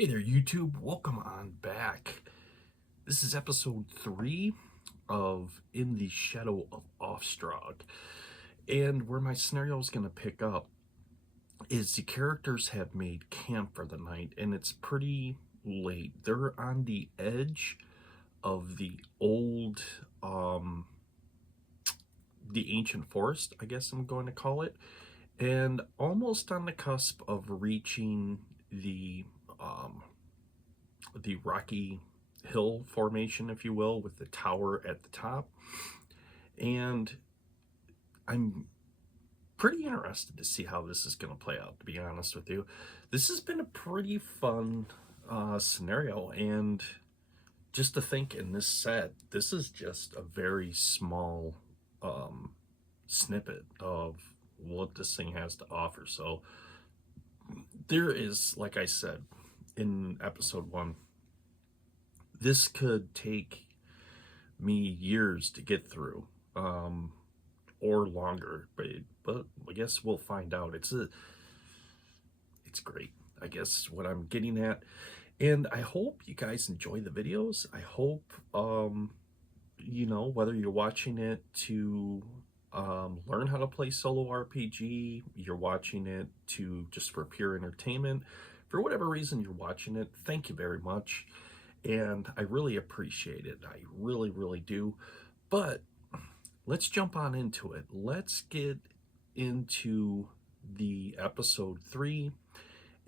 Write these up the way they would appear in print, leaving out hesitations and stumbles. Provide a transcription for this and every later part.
Hey there, YouTube. Welcome on back. This is episode 3 of In the Shadow of Aufstrag. And where my scenario is going to pick up is the characters have made camp for the night, and it's pretty late. They're on the edge of the ancient forest, I guess I'm going to call it, and almost on the cusp of reaching um, the rocky hill formation, if you will, with the tower at the top. And I'm pretty interested to see how this is going to play out, to be honest with you. This has been a pretty fun scenario, and just to think in this set, this is just a very small snippet of what this thing has to offer. So there is, like I said in episode 1, this could take me years to get through, or longer, but I guess we'll find out. It's great, I guess, what I'm getting at. And I hope you guys enjoy the videos. I hope whether you're watching it to learn how to play solo RPG, you're watching it to just for pure entertainment, for whatever reason you're watching it, thank you very much. And I really appreciate it. I really do. But let's jump on into it. Let's get into the episode 3.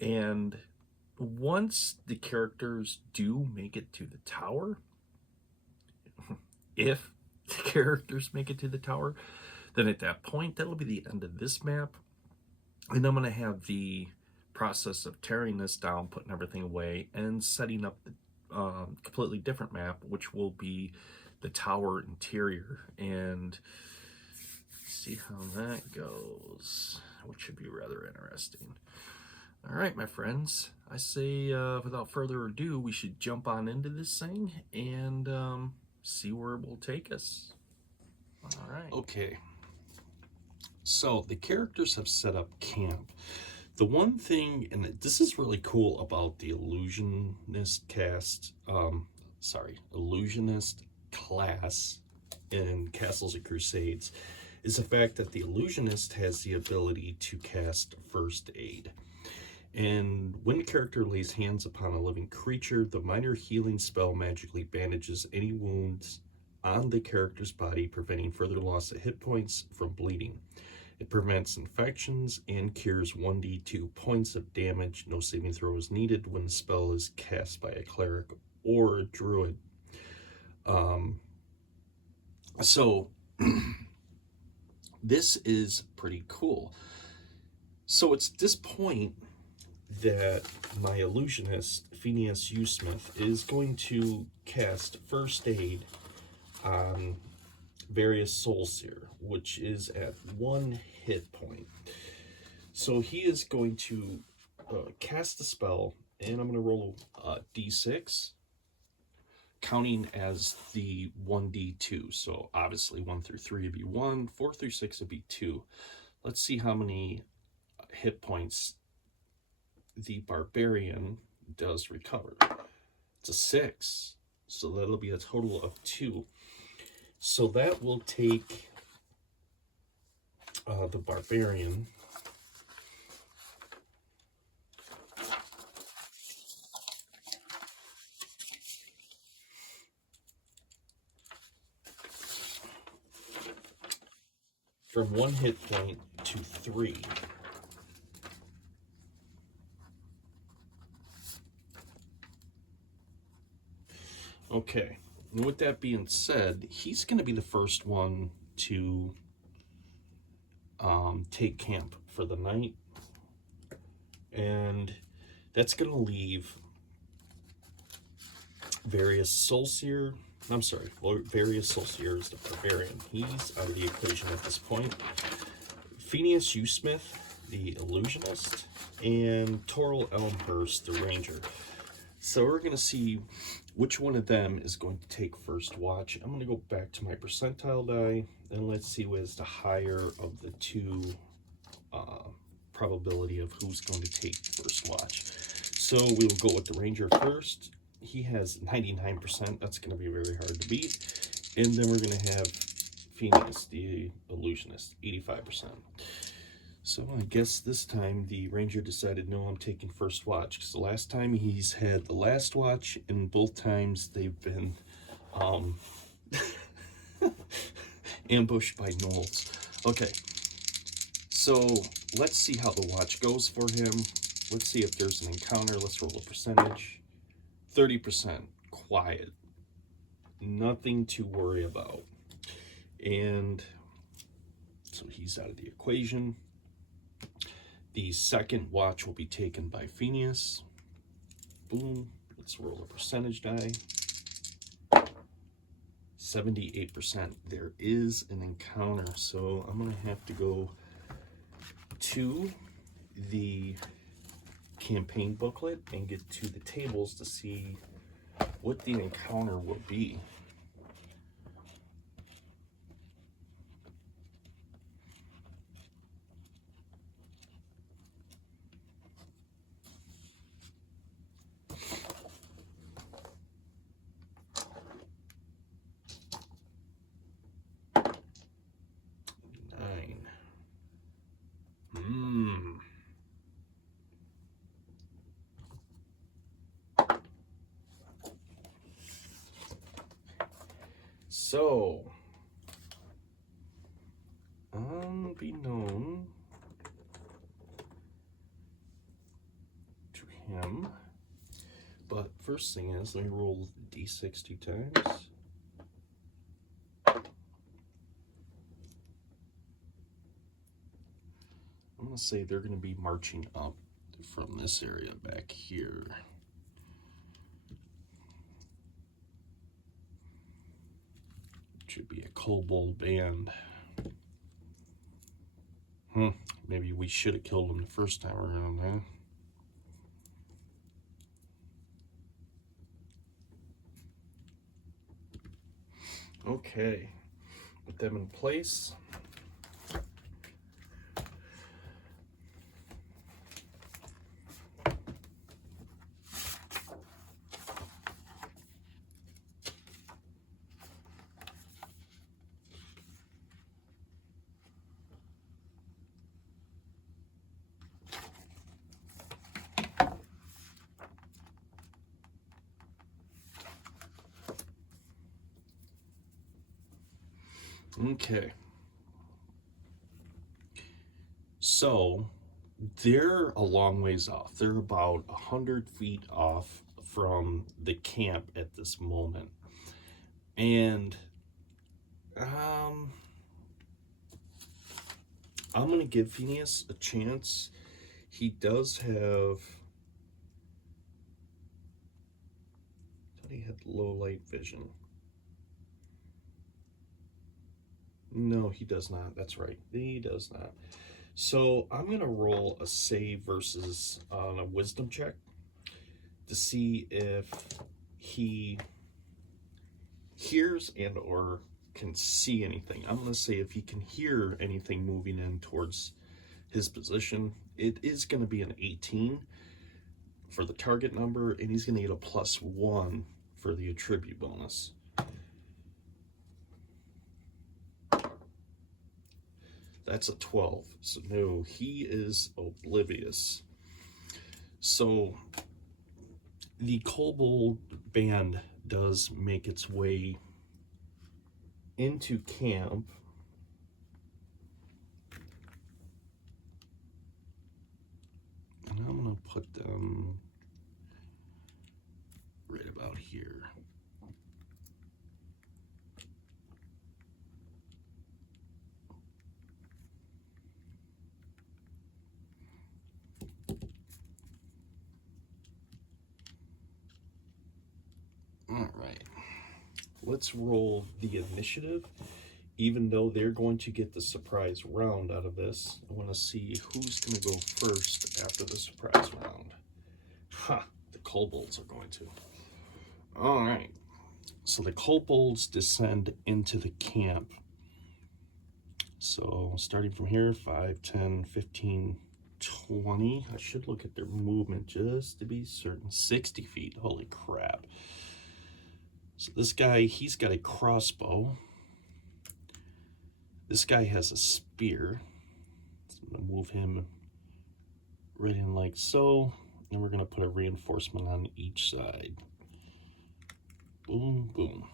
And once the characters do make it to the tower, if the characters make it to the tower, then at that point, that'll be the end of this map. And I'm going to have the process of tearing this down, putting everything away, and setting up the completely different map, which will be the tower interior, and see how that goes, which should be rather interesting. All right, my friends, I say without further ado, we should jump on into this thing and see where it will take us. All right. Okay. So the characters have set up camp. The one thing, and this is really cool about the illusionist class in Castles and Crusades, is the fact that the illusionist has the ability to cast first aid. And when a character lays hands upon a living creature, the minor healing spell magically bandages any wounds on the character's body, preventing further loss of hit points from bleeding. It prevents infections and cures 1d2 points of damage. No saving throw is needed when the spell is cast by a cleric or a druid. So this is pretty cool. So it's this point that my illusionist, Phineas U. Smith, is going to cast first aid on various Soul Seer, which is at 1 hit point. So he is going to cast the spell, and I'm going to roll d6, counting as the 1d2. So obviously 1 through 3 would be 1, 4 through 6 would be 2. Let's see how many hit points the barbarian does recover. It's a 6, so that'll be a total of 2. So that will take the barbarian from 1 hit point to 3. Okay, and with that being said, he's going to be the first one to take camp for the night, and that's going to leave various Soul Seers, the barbarian. He's out of the equation at this point. Phineas U. Smith, the illusionist, and Toril Elmhurst, the ranger. So we're going to see which one of them is going to take first watch. I'm going to go back to my percentile die, and let's see what is the higher of the two probability of who's going to take first watch. So we'll go with the Ranger first. He has 99%. That's going to be very hard to beat. And then we're going to have Phineas, the Illusionist, 85%. So I guess this time the Ranger decided, no, I'm taking first watch. Because the last time he's had the last watch, and both times they've been ambushed by gnolls. Okay, so let's see how the watch goes for him. Let's see if there's an encounter. Let's roll a percentage. 30%, quiet. Nothing to worry about. And so he's out of the equation. The second watch will be taken by Phineas. Boom. Let's roll a percentage die. 78%. There is an encounter. So I'm going to have to go to the campaign booklet and get to the tables to see what the encounter will be. So, unbeknown to him, but first thing is, let me roll d6 2 times. I'm going to say they're going to be marching up from this area back here. Should be a kobold band. Maybe we should have killed them the first time around, huh? Okay, put them in place. Okay. So they're a long ways off. They're about 100 feet off from the camp at this moment. And I'm going to give Phineas a chance. He does have... I thought he had low light vision. No, he does not. That's right. He does not. So I'm going to roll a save versus a wisdom check to see if he hears and or can see anything. I'm going to say if he can hear anything moving in towards his position. It is going to be an 18 for the target number, and he's going to get a +1 for the attribute bonus. That's a 12. So no, he is oblivious. So the kobold band does make its way into camp. And I'm going to put them right about here. All right, let's roll the initiative. Even though they're going to get the surprise round out of this, I want to see who's going to go first after the surprise round. Ha! The kobolds are going to. All right, so the kobolds descend into the camp. So starting from here, 5, 10, 15, 20. I should look at their movement just to be certain. 60 feet. Holy crap. So this guy, he's got a crossbow. This guy has a spear. So I'm going to move him right in like so. And we're going to put a reinforcement on each side. Boom, boom.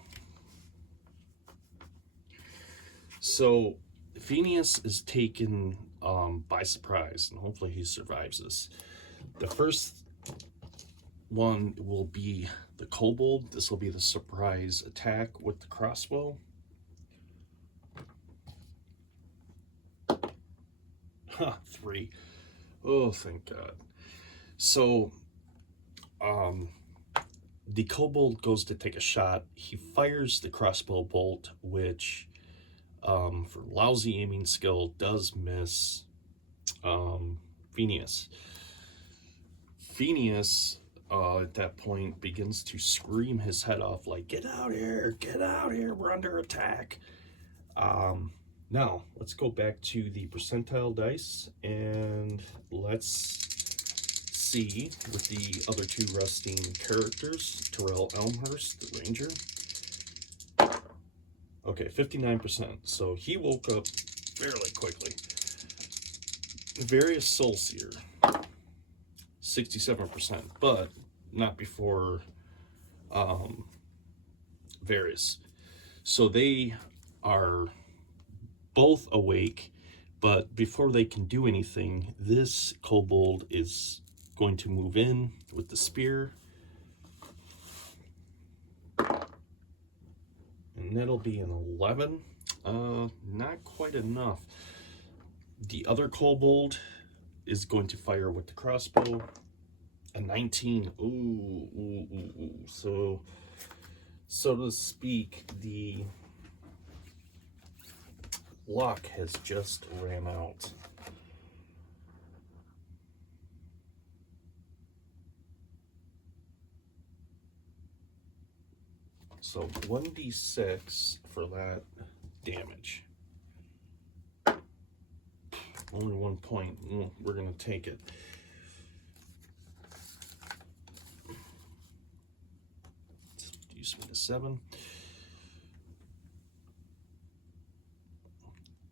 So Phineas is taken by surprise, and hopefully he survives this. The first one will be the kobold. This will be the surprise attack with the crossbow. Huh, 3. Oh, thank God. So, the kobold goes to take a shot. He fires the crossbow bolt, which, for lousy aiming skill, does miss Phineas. Phineas, at that point, begins to scream his head off like, get out here, we're under attack. Now, let's go back to the percentile dice, and let's see with the other 2 resting characters, Terrell Elmhurst, the ranger. Okay, 59%, so he woke up fairly quickly. Various Soulseer, 67%, but not before Various. So they are both awake, but before they can do anything, this kobold is going to move in with the spear. And that'll be an 11. Not quite enough. The other kobold is going to fire with the crossbow. A 19. Ooh. So to speak, the luck has just ran out. So 1d6 for that damage. Only 1 point. We're going to take it. Use me to 7.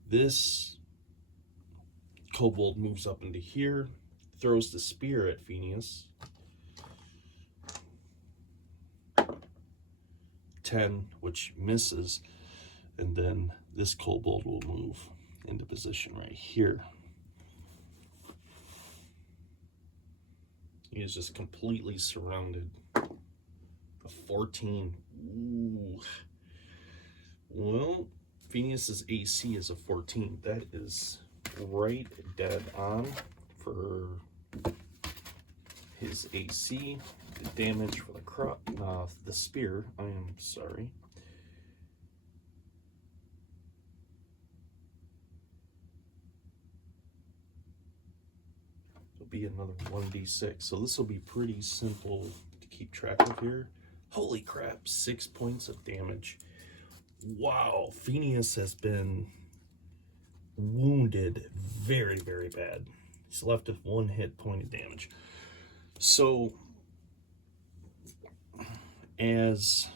This kobold moves up into here, throws the spear at Phineas. 10, which misses, and then this kobold will move into position right here. He is just completely surrounded. A 14. Ooh. Well, Phineas's AC is a 14. That is right dead on for his AC. The damage for the spear, I am sorry. It'll be another 1d6. So this will be pretty simple to keep track of here. Holy crap, 6 points of damage. Wow, Phineas has been wounded very, very bad. He's left with 1 hit point of damage. So, as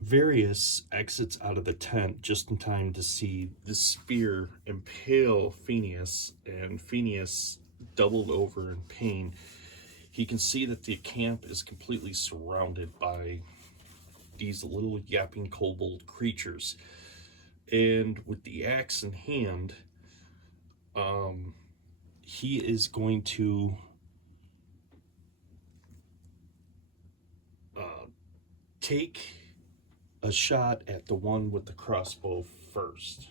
Various exits out of the tent just in time to see the spear impale Phineas, and Phineas doubled over in pain, he can see that the camp is completely surrounded by these little yapping kobold creatures. And with the axe in hand, he is going to take a shot at the one with the crossbow first.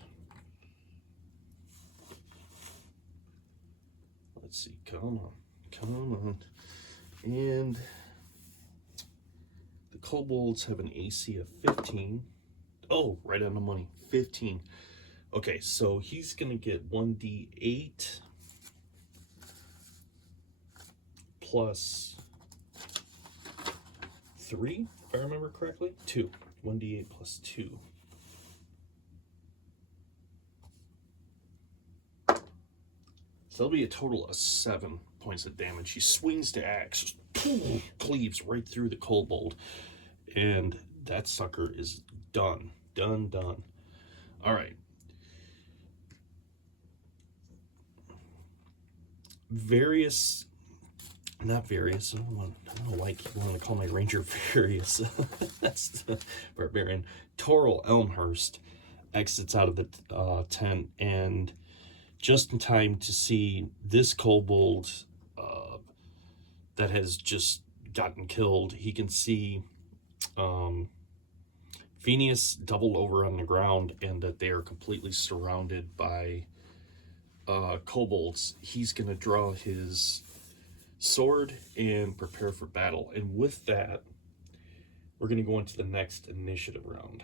Let's see, come on. And the kobolds have an AC of 15. Oh, right on the money, 15. Okay, so he's gonna get 1d8 plus 3, if I remember correctly. 2. 1d8 plus 2. So that'll be a total of 7 points of damage. He swings the axe, cleaves right through the kobold, and that sucker is done. Done. All right. Not various. I don't know why I keep wanting to call my ranger various. That's the barbarian. Toril Elmhurst exits out of the tent, and just in time to see this kobold that has just gotten killed. He can see Phineas doubled over on the ground, and that they are completely surrounded by kobolds. He's going to draw his sword and prepare for battle. And with that, we're going to go into the next initiative round.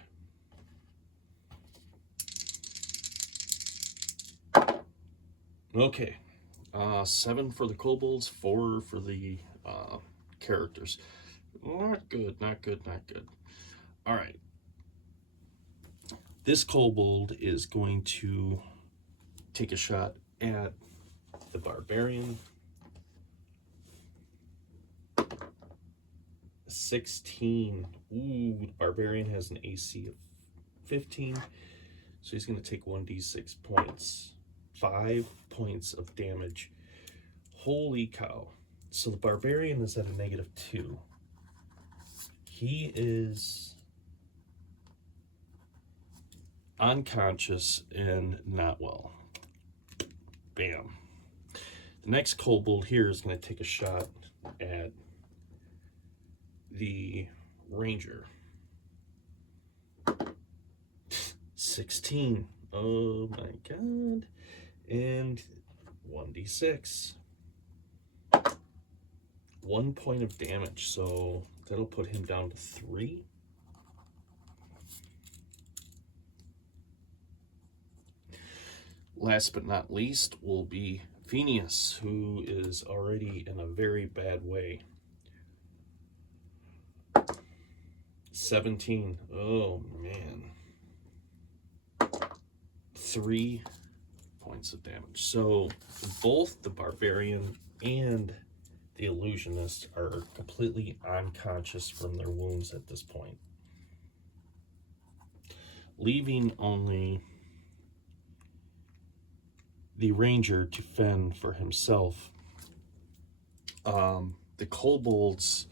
Okay, 7 for the kobolds, 4 for the characters. Not good. All right. This kobold is going to take a shot at the barbarian. 16. Ooh, the barbarian has an AC of 15. So he's going to take 1d6 points. 5 points of damage. Holy cow. So the barbarian is at a -2. He is unconscious and not well. Bam. The next kobold here is going to take a shot at the ranger. 16. Oh my god. And 1d6. 1 point of damage, so that'll put him down to 3. Last but not least will be Phineas, who is already in a very bad way. 17. Oh man. 3 points of damage. So both the barbarian and the illusionist are completely unconscious from their wounds at this point, leaving only the ranger to fend for himself. The kobolds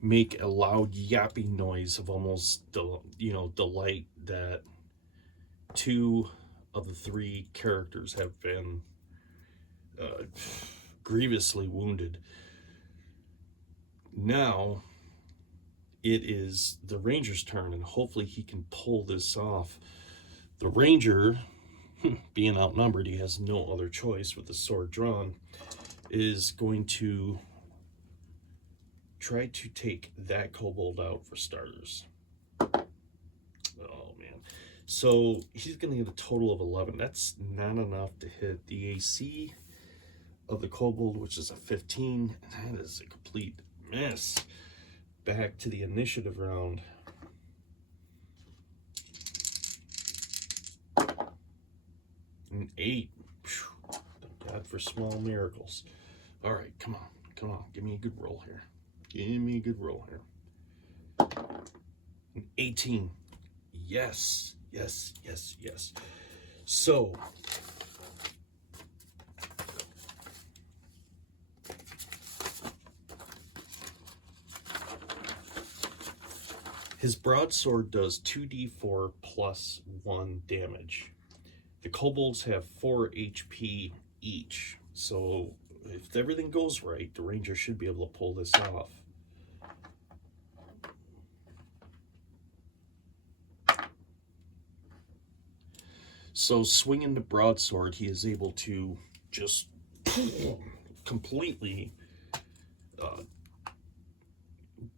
make a loud yapping noise of almost delight that 2 of the 3 characters have been grievously wounded. Now it is the ranger's turn, and hopefully he can pull this off. The ranger, being outnumbered, he has no other choice with the sword drawn, is going to try to take that kobold out for starters. Oh man. So he's going to get a total of 11. That's not enough to hit the AC of the kobold, which is a 15. That is a complete mess. Back to the initiative round. An 8. Thank God for small miracles. All right, come on. Give me a good roll here. An 18. Yes. So his broadsword does 2d4 plus 1 damage. The kobolds have 4 HP each, so if everything goes right, the ranger should be able to pull this off. So swinging the broadsword, he is able to just completely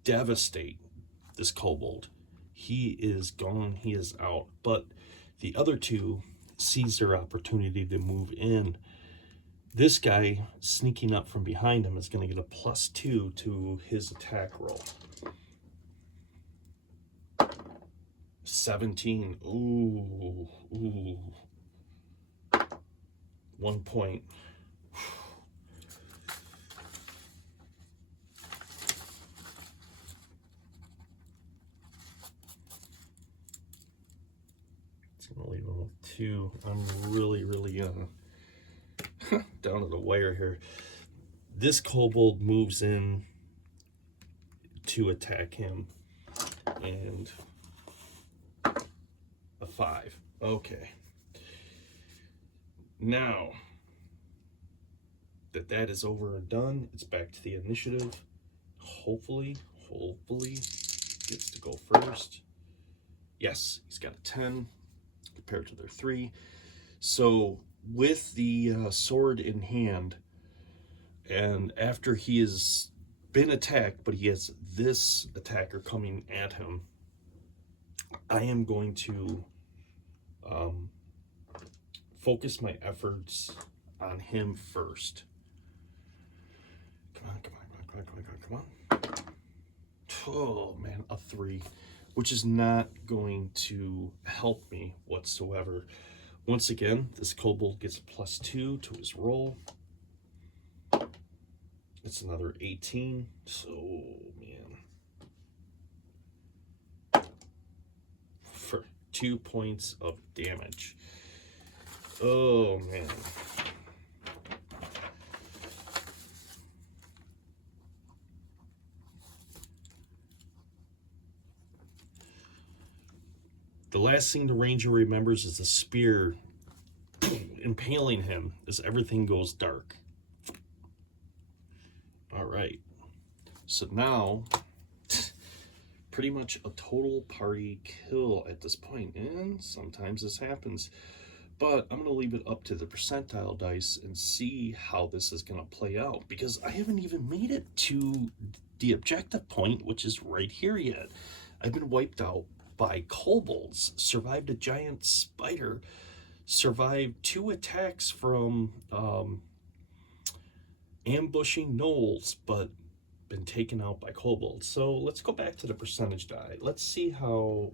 devastate this kobold. He is gone, he is out. But the other 2 seize their opportunity to move in. This guy sneaking up from behind him is going to get a +2 to his attack roll. 17. Ooh. 1 point. It's gonna leave him with 2. I'm really down to the wire here. This kobold moves in to attack him, and a 5. Okay. Now that is over and done, it's back to the initiative. Hopefully gets to go first. Yes, he's got a 10 compared to their 3. So with the sword in hand, and after he has been attacked, but he has this attacker coming at him, I am going to focus my efforts on him first. Come on. Oh man, a 3, which is not going to help me whatsoever. Once again, this kobold gets a +2 to his roll. It's another 18, so man. For 2 points of damage. Oh man. The last thing the ranger remembers is the spear impaling him as everything goes dark. All right. So now, pretty much a total party kill at this point, and sometimes this happens. But I'm going to leave it up to the percentile dice and see how this is going to play out, because I haven't even made it to the objective point, which is right here yet. I've been wiped out by kobolds, survived a giant spider, survived 2 attacks from ambushing gnolls, but been taken out by kobolds. So let's go back to the percentage die. Let's see how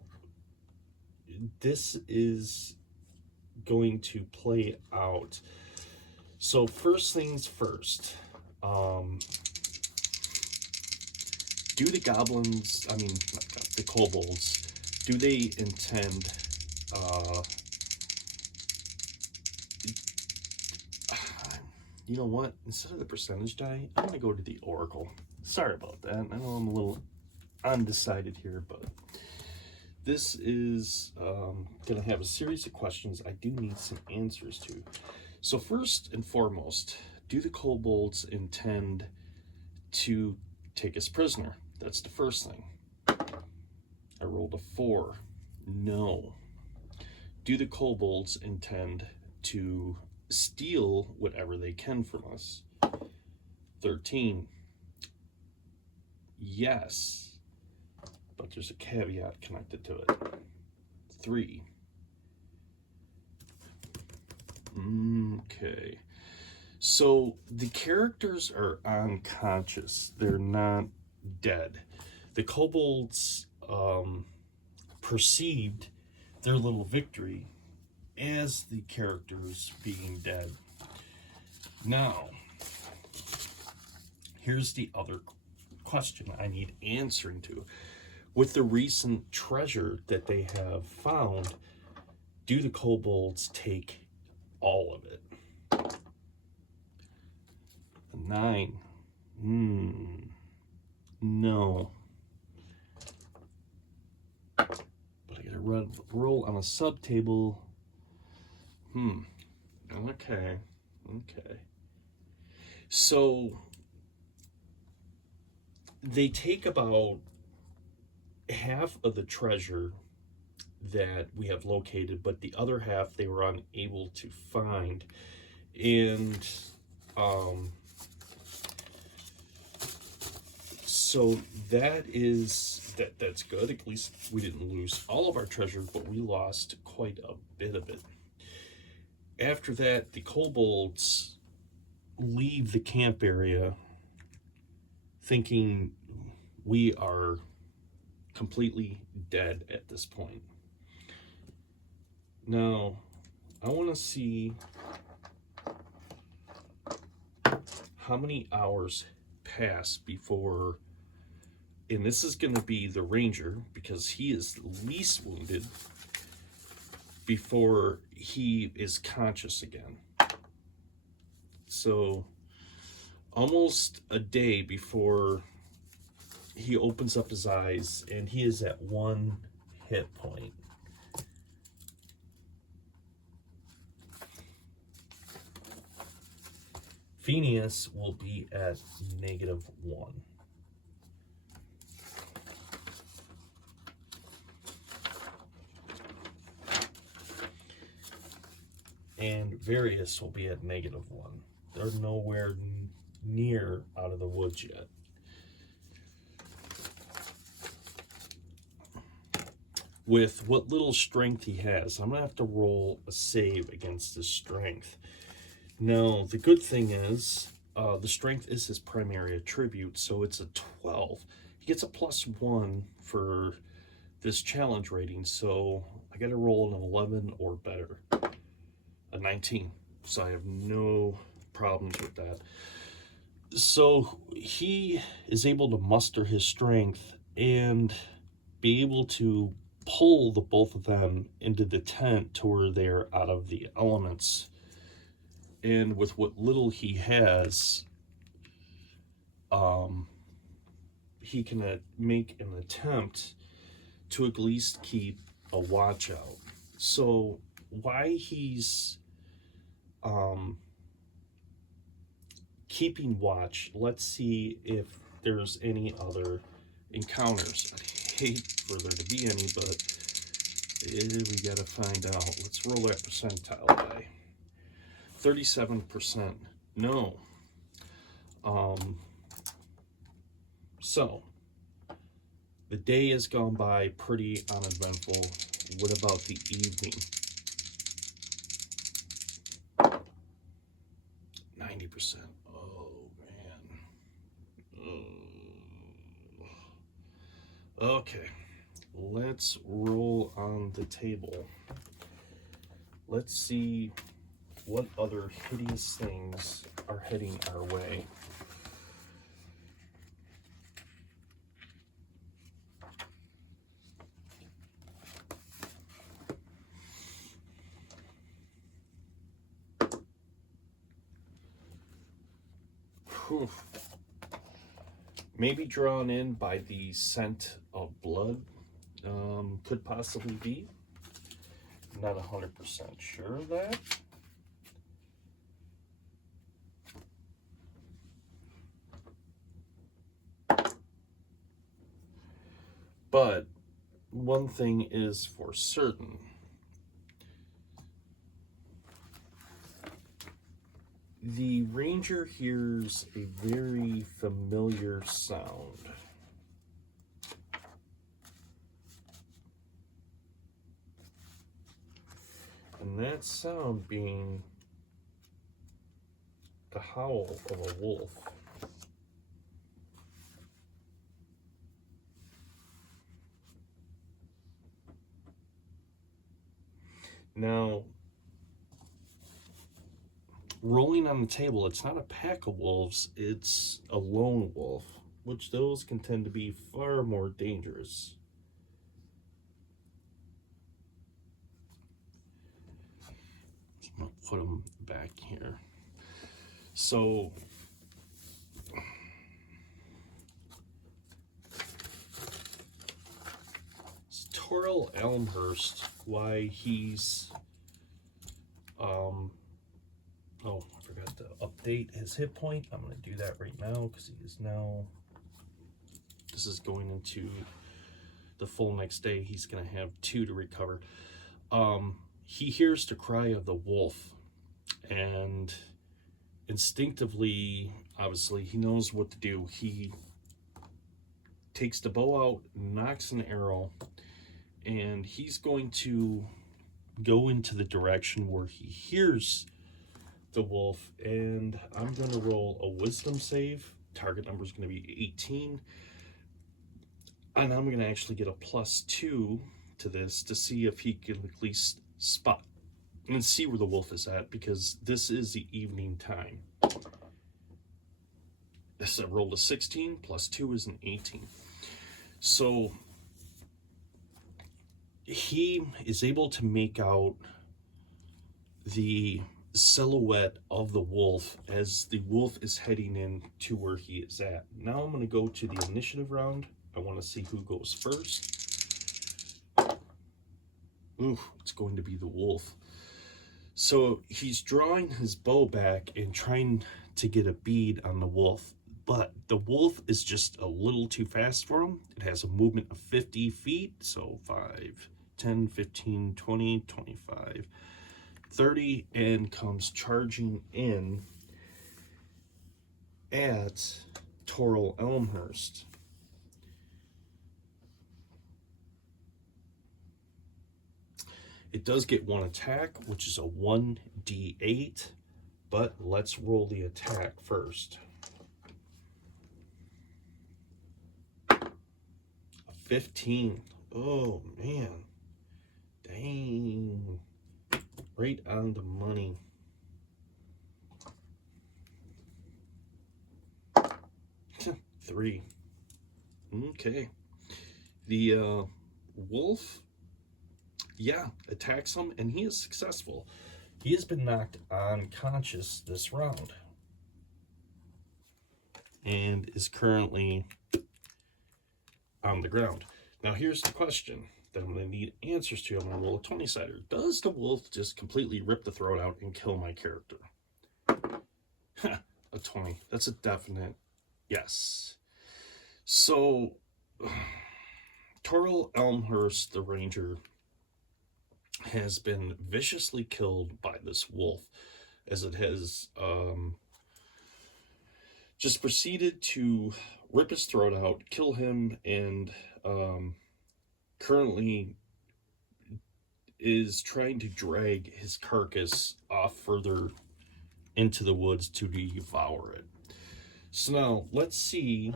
this is going to play out. So first things first, do the goblins, I mean, the kobolds, do they intend, you know what, instead of the percentage die, I'm going to go to the oracle. Sorry about that. I know I'm a little undecided here, but this is going to have a series of questions I do need some answers to. So first and foremost, do the kobolds intend to take us prisoner? That's the first thing. I rolled a 4. No. Do the kobolds intend to steal whatever they can from us? 13. Yes. But there's a caveat connected to it. 3. Okay. So the characters are unconscious. They're not dead. The kobolds perceived their little victory as the characters being dead. Now, here's the other question I need answering to. With the recent treasure that they have found, do the kobolds take all of it? 9. No. But I gotta roll on a subtable. Okay. So they take about half of the treasure that we have located, but the other half they were unable to find. And so that's good. At least we didn't lose all of our treasure, but we lost quite a bit of it. After that, the kobolds leave the camp area thinking we are completely dead at this point. Now, I want to see how many hours pass before, and this is going to be the ranger because he is least wounded, before he is conscious again. So almost a day before he opens up his eyes, and he is at 1 hit point. Phineas will be at -1. And Various will be at -1. They're nowhere near out of the woods yet. With what little strength he has, I'm going to have to roll a save against his strength. Now, the good thing is, the strength is his primary attribute, so it's a 12. He gets a +1 for this challenge rating, so I got to roll an 11 or better. A 19, so I have no problems with that. So he is able to muster his strength and be able to pull the both of them into the tent to where they're out of the elements. And with what little he has, he can make an attempt to at least keep a watch out. So why he's keeping watch, let's see if there's any other encounters. I'd hate for there to be any, but we gotta find out. Let's roll that percentile die. 37%. No. So the day has gone by pretty uneventful. What about the evening? 90%. Oh man. Okay. Let's roll on the table. Let's see what other hideous things are heading our way. Whew. Maybe drawn in by the scent of blood. Could possibly be. Not 100% sure of that. But one thing is for certain. The ranger hears a very familiar sound. And that sound being the howl of a wolf. Now, rolling on the table, it's not a pack of wolves, it's a lone wolf, which those can tend to be far more dangerous. I'm gonna put them back here. So, Toril Elmhurst, why he's, oh, I forgot to update his hit point. I'm going to do that right now because he is now, this is going into the full next day. He's going to have 2 to recover. He hears the cry of the wolf, and instinctively, obviously, he knows what to do. He takes the bow out, knocks an arrow, and he's going to go into the direction where he hears the wolf, and I'm going to roll a wisdom save. Target number is going to be 18, and I'm going to actually get a +2 to this to see if he can at least spot and see where the wolf is at, because this is the evening time. So I rolled a 16, plus 2 is an 18. So he is able to make out the silhouette of the wolf as the wolf is heading in to where he is at. Now I'm going to go to the initiative round. I want to see who goes first. Ooh, it's going to be the wolf. So he's drawing his bow back and trying to get a bead on the wolf, but the wolf is just a little too fast for him. It has a movement of 50 feet, so 5, 10, 15, 20, 25, 30, and comes charging in at Toril Elmhurst. It does get one attack, which is a 1d8, but let's roll the attack first. A 15. Oh, man. Dang. Right on the money. Three. Okay. The wolf, yeah, attacks him, and he is successful. He has been knocked unconscious this round and is currently on the ground. Now here's the question that I'm going to need answers to. I'm going to roll a 20-sider. Does the wolf just completely rip the throat out and kill my character? A 20. That's a definite yes. So Toril Elmhurst, the ranger, has been viciously killed by this wolf, as it has just proceeded to rip his throat out, kill him, and currently is trying to drag his carcass off further into the woods to devour it. So now let's see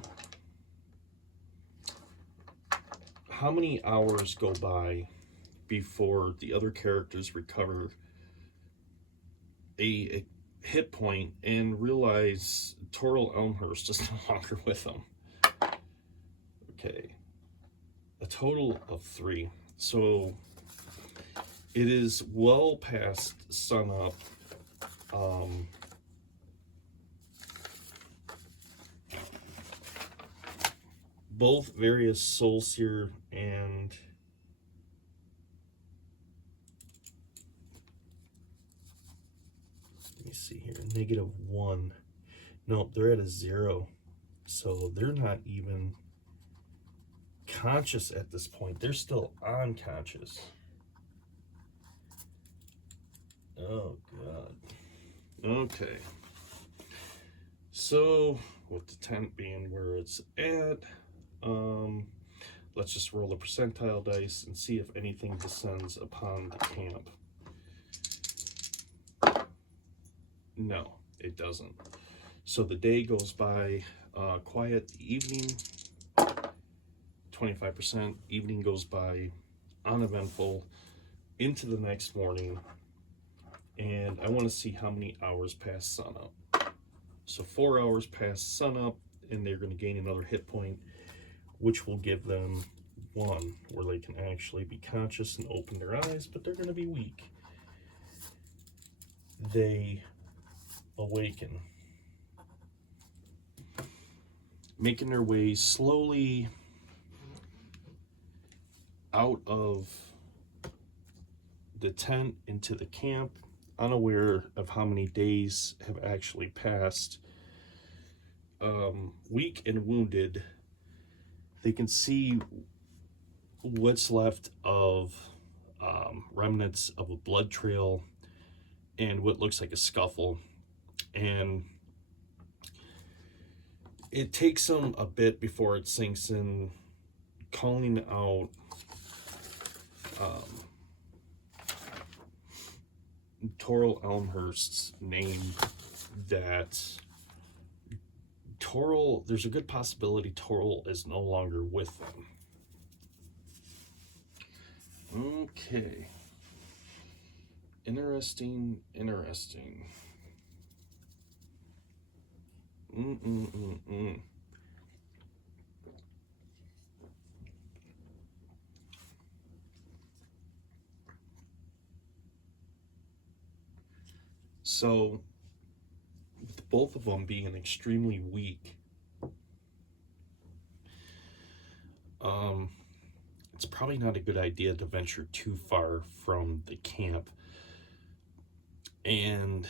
how many hours go by before the other characters recover a hit point and realize Toril Elmhurst is no longer with them. Okay, a total of 3. So it is well past sunup. Both various Soul Seer and let me see here, -1. Nope, they're at a 0. So they're not even conscious at this point. They're still unconscious. Oh, God. Okay. So, with the tent being where it's at, let's just roll the percentile dice and see if anything descends upon the camp. No, it doesn't. So the day goes by quiet. The evening, 25%. Evening goes by uneventful into the next morning. And I want to see how many hours past sunup. So 4 hours past sunup, and they're going to gain another hit point, which will give them 1, where they can actually be conscious and open their eyes, but they're going to be weak. They awaken, making their way slowly out of the tent into the camp, unaware of how many days have actually passed. Weak and wounded, they can see what's left of remnants of a blood trail and what looks like a scuffle. And it takes them a bit before it sinks in, calling out Toril Elmhurst's name, that there's a good possibility Toril is no longer with them. Okay. Interesting. So, with both of them being extremely weak, it's probably not a good idea to venture too far from the camp. And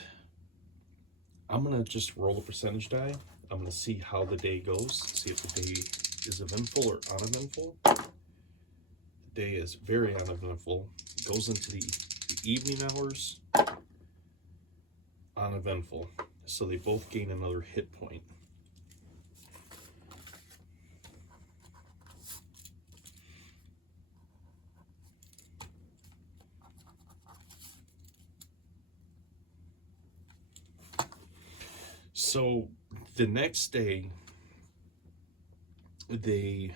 I'm going to just roll a percentage die. I'm going to see how the day goes, see if the day is eventful or uneventful. The day is very uneventful. It goes into the evening hours, uneventful. So they both gain another hit point. So the next day, they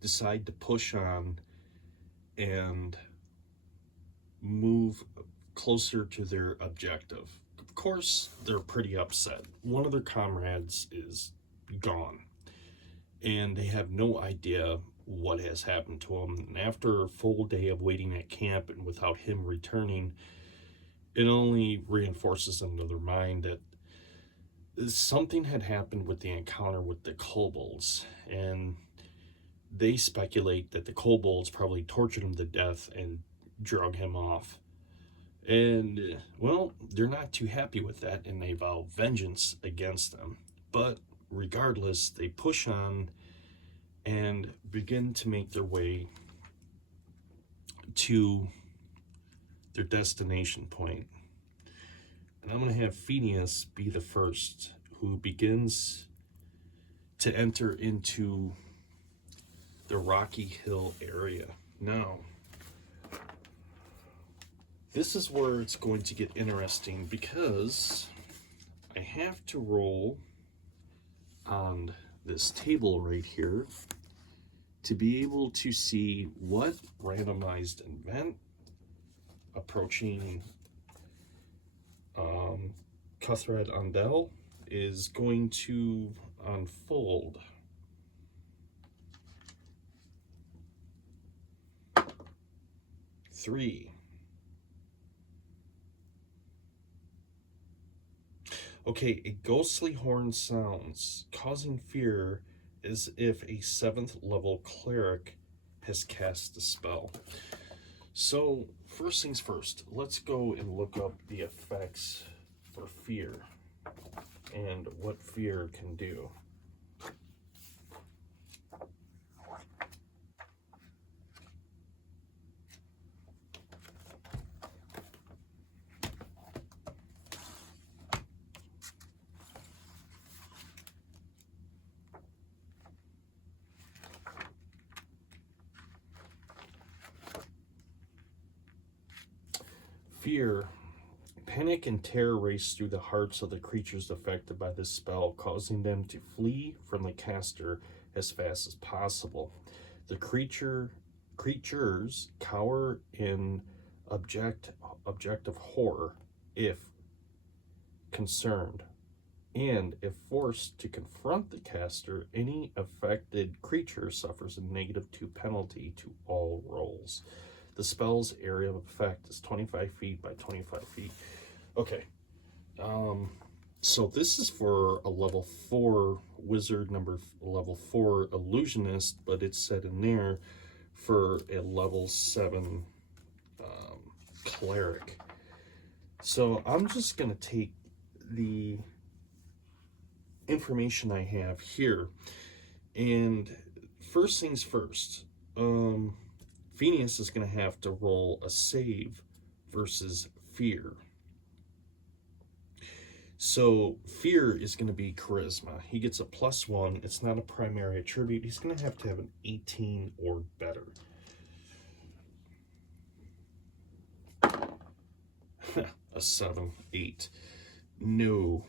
decide to push on and move closer to their objective. Of course, they're pretty upset. One of their comrades is gone, and they have no idea what has happened to him. And after a full day of waiting at camp and without him returning, it only reinforces into their mind that something had happened with the encounter with the kobolds, and they speculate that the kobolds probably tortured him to death and drug him off. And, well, they're not too happy with that, and they vow vengeance against them. But regardless, they push on and begin to make their way to their destination point. And I'm going to have Phineas be the first who begins to enter into the Rocky Hill area. Now, this is where it's going to get interesting because I have to roll on this table right here to be able to see what randomized event approaching Cuthred Undell is going to unfold. Three. Okay, a ghostly horn sounds, causing fear as if a 7th level cleric has cast the spell. So, first things first, let's go and look up the effects for fear and what fear can do. Fear. Panic and terror race through the hearts of the creatures affected by this spell, causing them to flee from the caster as fast as possible. The creatures cower in objective horror if concerned, and if forced to confront the caster, any affected creature suffers a -2 penalty to all rolls. The spell's area of effect is 25 feet by 25 feet. Okay, so this is for a level 4 wizard, level 4 illusionist, but it's set in there for a level 7 cleric. So I'm just going to take the information I have here, and first things first, Phineas is going to have to roll a save versus fear. So fear is going to be charisma. He gets a +1. It's not a primary attribute. He's going to have an 18 or better. A 7, 8. No,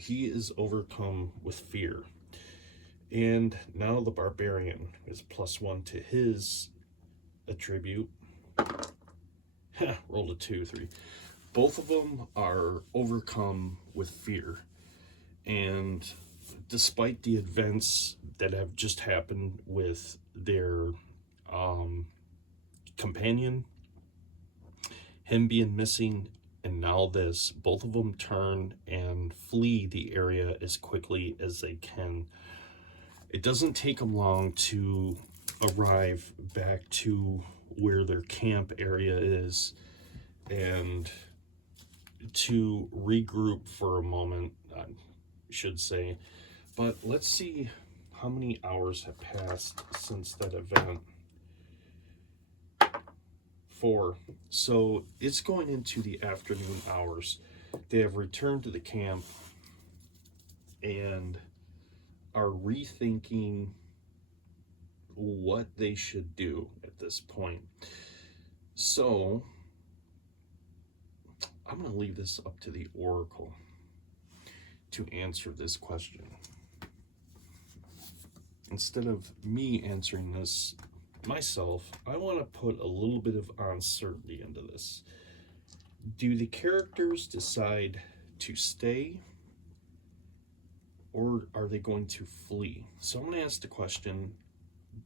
he is overcome with fear. And now the barbarian is +1 to his attribute. Rolled a 2, 3. Both of them are overcome with fear. And despite the events that have just happened with their companion, him being missing, and now this, both of them turn and flee the area as quickly as they can. It doesn't take them long to arrive back to where their camp area is and to regroup for a moment, I should say. But let's see how many hours have passed since that event. 4. So it's going into the afternoon hours. They have returned to the camp and are rethinking what they should do at this point. So I'm going to leave this up to the Oracle to answer this question. Instead of me answering this myself, I want to put a little bit of uncertainty into this. Do the characters decide to stay, or are they going to flee? So I'm going to ask the question,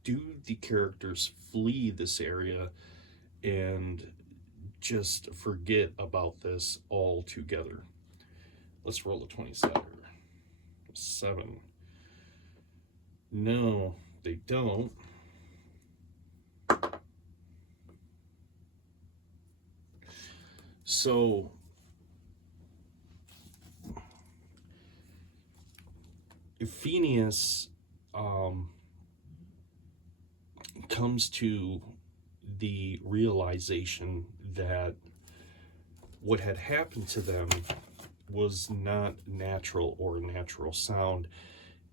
do the characters flee this area and just forget about this altogether? Let's roll a 27. 7. No, they don't. So Phineas comes to the realization that what had happened to them was not natural or a natural sound,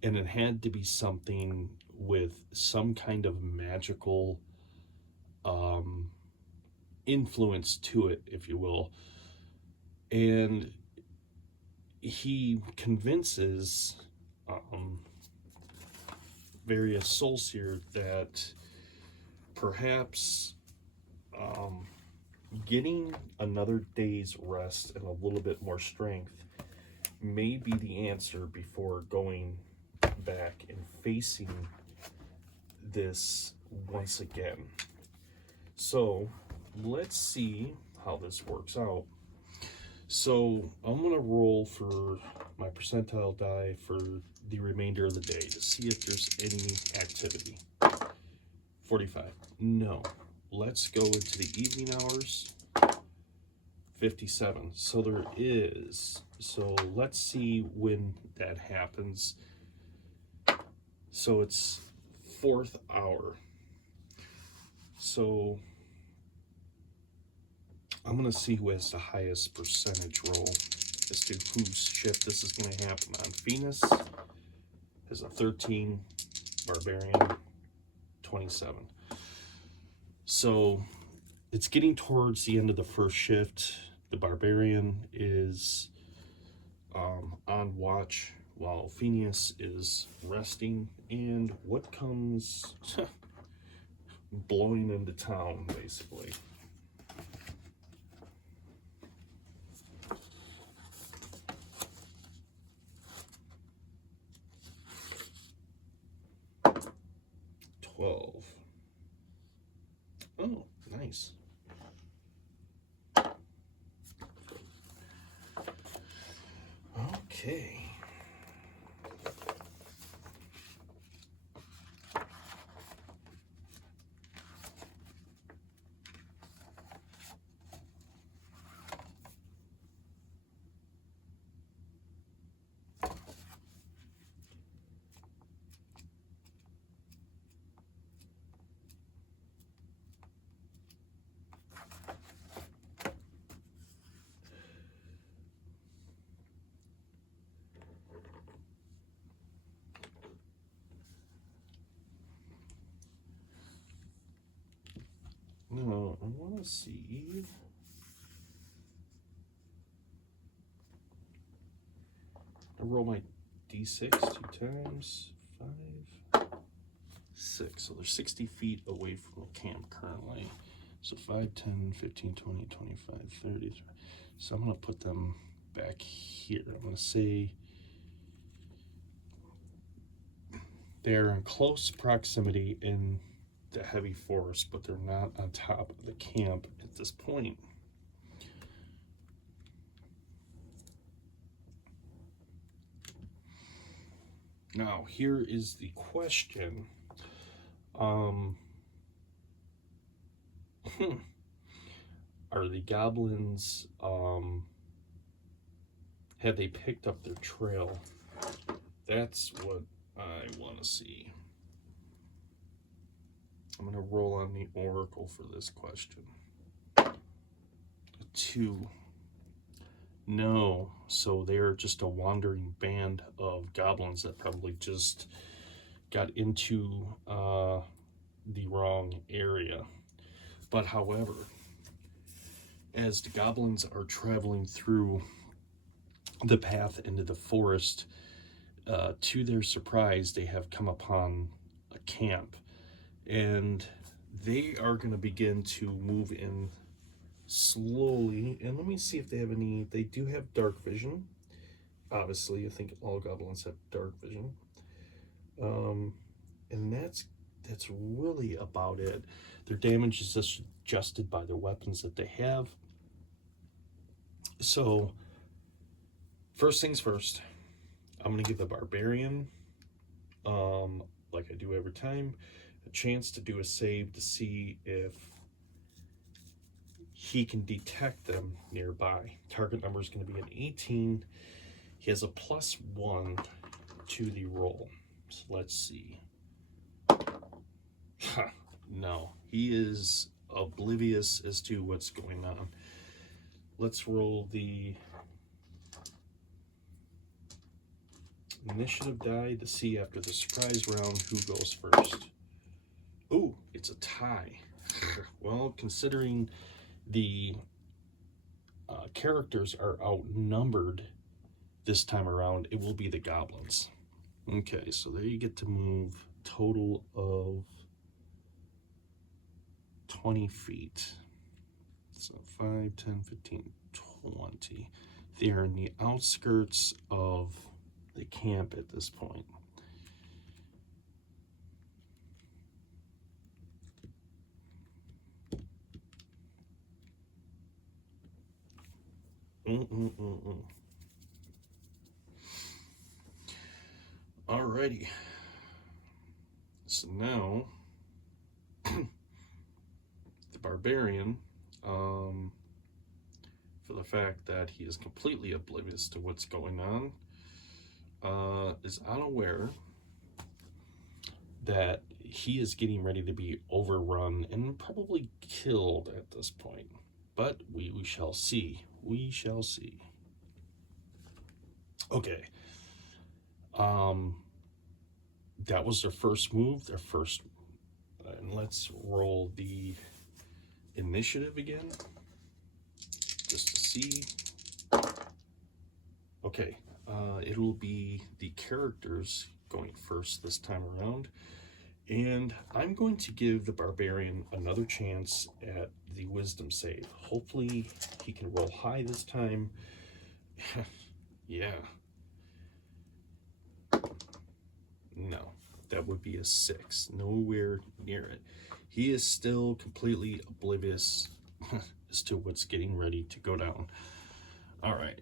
and it had to be something with some kind of magical influence to it, if you will. And he convinces various souls here that perhaps getting another day's rest and a little bit more strength may be the answer before going back and facing this once again. So let's see how this works out. So I'm going to roll for my percentile die for the remainder of the day to see if there's any activity. 45. No. Let's go into the evening hours. 57. So there is. So let's see when that happens. So it's 4th hour. So I'm going to see who has the highest percentage roll as to whose shift this is going to happen on. Venus has a 13, Barbarian 27. So it's getting towards the end of the first shift. The Barbarian is on watch while Phineas is resting. And what comes blowing into town, basically? Oh, nice. Okay. No, I want to see. I roll my d6 2 times. 5, 6. So they're 60 feet away from the camp currently. So 5, 10, 15, 20, 25, 30. So I'm going to put them back here. I'm going to say They're in close proximity in the heavy forest, but they're not on top of the camp at this point. Now, here is the question. Are the goblins, have they picked up their trail? That's what I want to see. I'm going to roll on the oracle for this question. 2. No, so they're just a wandering band of goblins that probably just got into the wrong area. But however, as the goblins are traveling through the path into the forest, to their surprise, they have come upon a camp, and they are going to begin to move in slowly. And let me see if they have any. They do have dark vision. Obviously, I think all goblins have dark vision. And that's really about it. Their damage is just adjusted by their weapons that they have. So, first things first, I'm going to give the barbarian, like I do every time, a chance to do a save to see if he can detect them nearby. Target number is going to be an 18. He has a +1 to the roll. So let's see. No, he is oblivious as to what's going on. Let's roll the initiative die to see after the surprise round who goes first. Ooh, it's a tie. Well, considering the characters are outnumbered this time around, it will be the goblins. Okay, so there you get to move total of 20 feet. So 5, 10, 15, 20. They're in the outskirts of the camp at this point. Alrighty. So now, the barbarian, for the fact that he is completely oblivious to what's going on, is unaware that he is getting ready to be overrun and probably killed at this point. But we shall see. We shall see. Okay. That was their first move. And let's roll the initiative again, just to see. Okay. It'll be the characters going first this time around. And I'm going to give the barbarian another chance at the wisdom save. Hopefully he can roll high this time. Yeah. No, that would be a 6. Nowhere near it. He is still completely oblivious as to what's getting ready to go down. All right.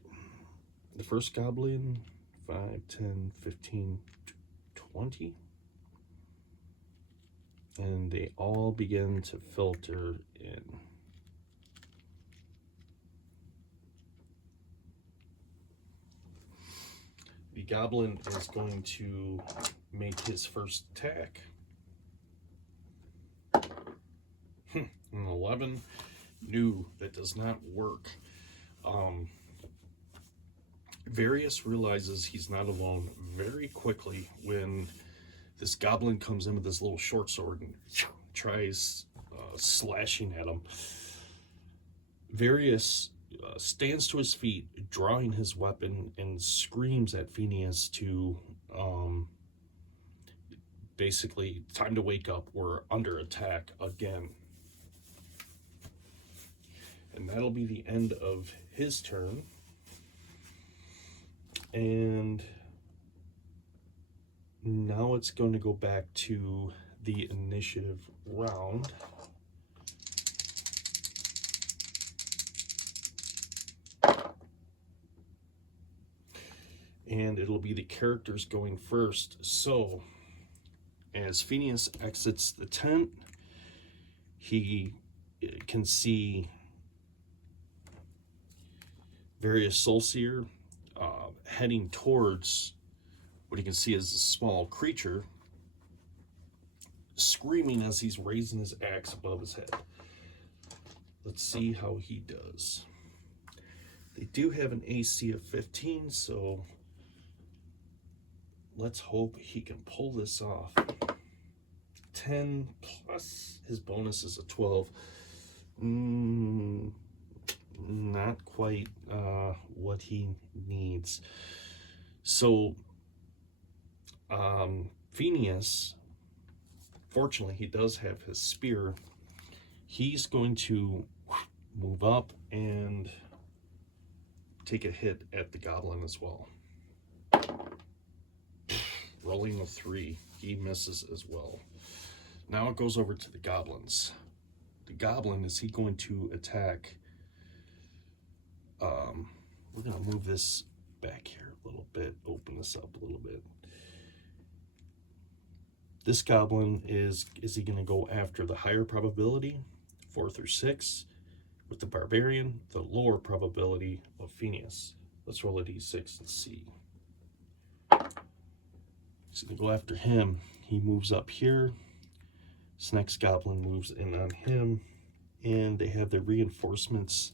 The first goblin, 5, 10, 15, 20. And they all begin to filter in. The goblin is going to make his first attack. An 11. No, that does not work. Various realizes he's not alone very quickly when this goblin comes in with this little short sword and tries slashing at him. Various stands to his feet, drawing his weapon, and screams at Phineas to basically, time to wake up, we're under attack again. And that'll be the end of his turn. And Now it's going to go back to the initiative round. And it'll be the characters going first. So, as Phineas exits the tent, he can see various Soulseer heading towards what he can see as a small creature, screaming as he's raising his axe above his head. Let's see how he does. They do have an AC of 15, so let's hope he can pull this off. 10 plus his bonus is a 12. Not quite what he needs. So Phineas, fortunately, he does have his spear. He's going to move up and take a hit at the goblin as well. Rolling a 3, he misses as well. Now it goes over to the goblins. The goblin, is he going to attack? We're going to move this back here a little bit, open this up a little bit. This goblin, is he going to go after the higher probability, 4 through 6, with the barbarian, the lower probability of Phineas? Let's roll a d6 and see. He's going to go after him. He moves up here. This next goblin moves in on him, and they have their reinforcements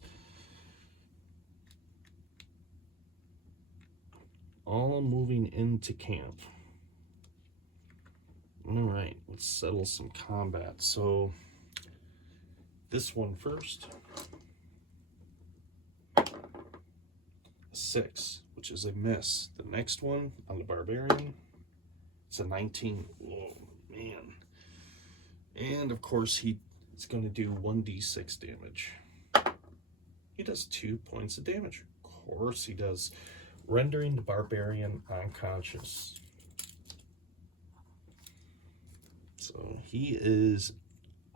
all moving into camp. All right, let's settle some combat. So this one first. A 6, which is a miss. The next one on the barbarian, it's a 19. Whoa, man. And of course, he's going to do 1d6 damage. He does 2 points of damage. Of course he does, rendering the barbarian unconscious. So he is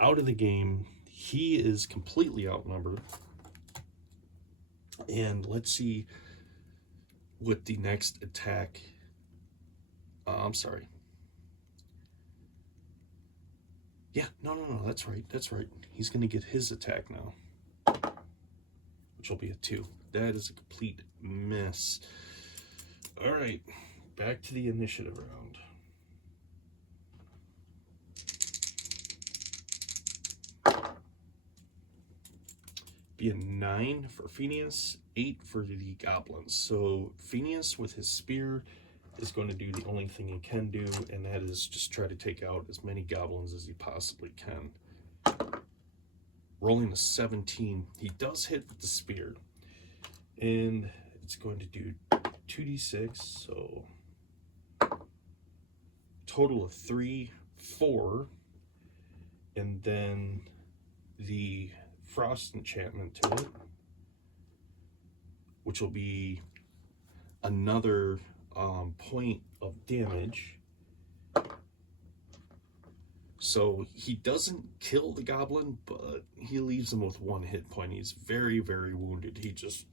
out of the game. He is completely outnumbered. And let's see what the next attack. I'm sorry. Yeah, no, that's right. He's going to get his attack now, which will be a 2. That is a complete miss. All right, back to the initiative round. Be a 9 for Phineas, 8 for the goblins. So Phineas with his spear is going to do the only thing he can do, and that is just try to take out as many goblins as he possibly can. Rolling a 17, he does hit with the spear, and it's going to do 2d6, so total of 3, 4, and then the frost enchantment to it, which will be another point of damage. So he doesn't kill the goblin, but he leaves him with 1 hit point. He's very, very wounded. He just...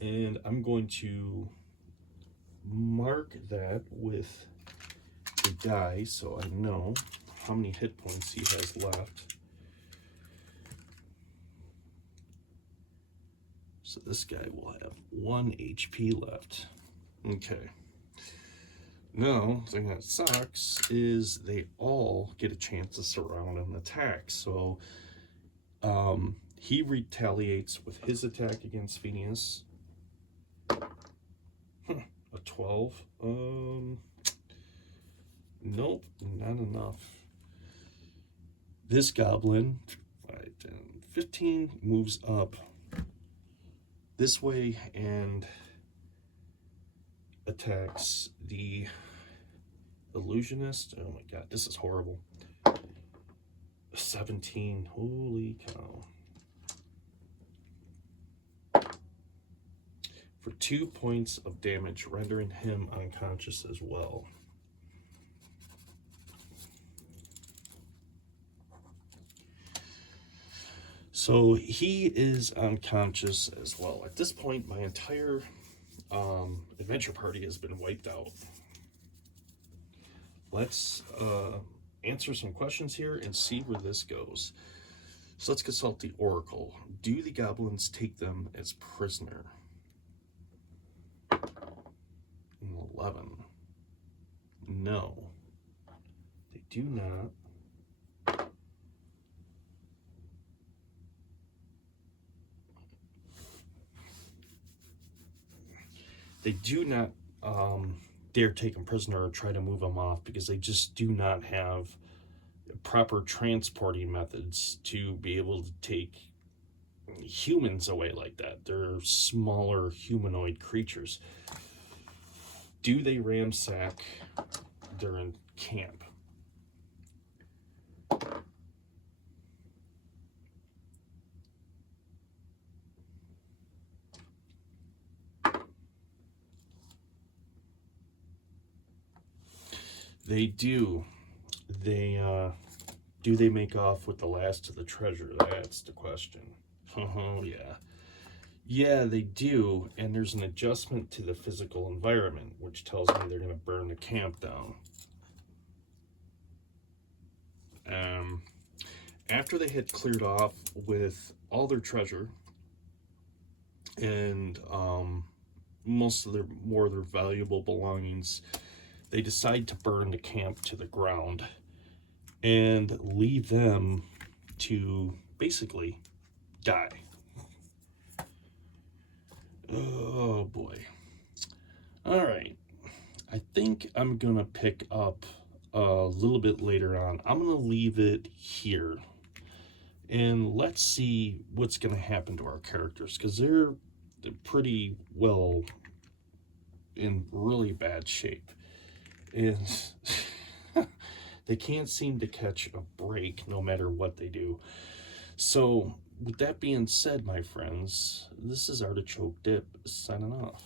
And I'm going to mark that with a die so I know how many hit points he has left. So this guy will have 1 HP left. Okay. Now, the thing that sucks is they all get a chance to surround and attack. So he retaliates with his attack against Phineas. A 12. Nope, not enough. This goblin, 5, 10, 15, moves up this way and attacks the illusionist. Oh my god, this is horrible. 17, holy cow. for 2 points of damage, rendering him unconscious as well. So he is unconscious as well. At this point, my entire adventure party has been wiped out. Let's answer some questions here and see where this goes. So let's consult the Oracle. Do the goblins take them as prisoner? 11. No, they do not. They do not dare take them prisoner or try to move them off, because they just do not have proper transporting methods to be able to take humans away like that. They're smaller humanoid creatures. Do they ransack during camp? They do. Do they make off with the last of the treasure? That's the question. Oh, yeah. Yeah, they do, and there's an adjustment to the physical environment, which tells me they're going to burn the camp down. After they had cleared off with all their treasure and most of their valuable belongings, they decide to burn the camp to the ground and leave them to basically die. Oh boy. All right. I think I'm gonna pick up a little bit later on. I'm gonna leave it here and let's see what's gonna happen to our characters, because they're pretty well in really bad shape, and they can't seem to catch a break no matter what they do. So with that being said, my friends, this is Artichoke Dip signing off.